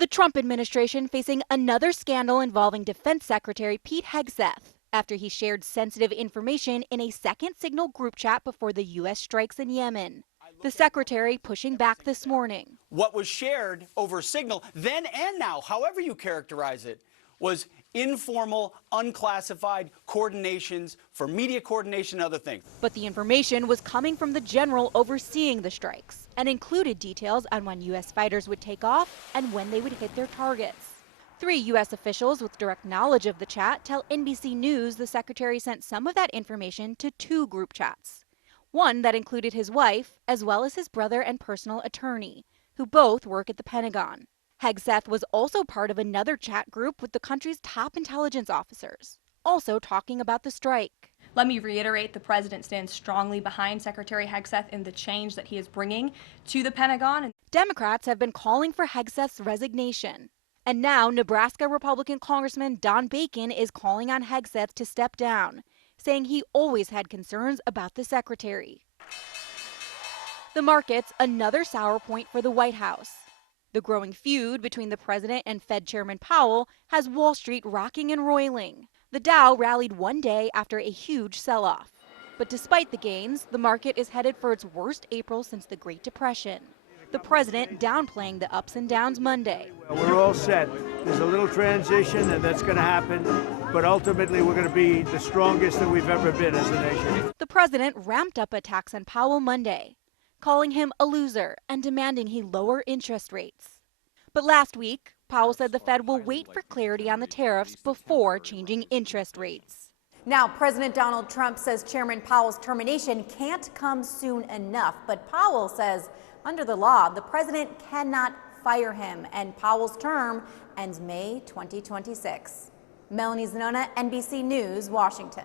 The Trump administration facing another scandal involving Defense Secretary Pete Hegseth after he shared sensitive information in a second signal group chat before the U.S. strikes in Yemen. The secretary pushing back this morning. What was shared over Signal, then and now, however you characterize it, was informal, unclassified coordinations for media coordination and other things. But the information was coming from the general overseeing the strikes and included details on when U.S. fighters would take off and when they would hit their targets. 3 U.S. officials with direct knowledge of the chat tell NBC News the secretary sent some of that information to 2 group chats. One that included his wife, as well as his brother and personal attorney, who both work at the Pentagon. Hegseth was also part of another chat group with the country's top intelligence officers, also talking about the strike. Let me reiterate, the president stands strongly behind Secretary Hegseth in the change that he is bringing to the Pentagon. Democrats have been calling for Hegseth's resignation. And now Nebraska Republican Congressman Don Bacon is calling on Hegseth to step down, saying he always had concerns about the secretary. The market's another sour point for the White House. The growing feud between the president and Fed Chairman Powell has Wall Street rocking and roiling. The Dow rallied one day after a huge sell-off. But despite the gains, the market is headed for its worst April since the Great Depression. The president downplaying the ups and downs Monday. We're all set. There's a little transition, and that's going to happen. But ultimately, we're going to be the strongest that we've ever been as a nation. The president ramped up attacks on Powell Monday, calling him a loser and demanding he lower interest rates. But last week, Powell said the Fed will wait for clarity on the tariffs before changing interest rates. Now, President Donald Trump says Chairman Powell's termination can't come soon enough. But Powell says under the law, the president cannot fire him, and Powell's term ends May 2026. Melanie, Zanona, NBC News, Washington.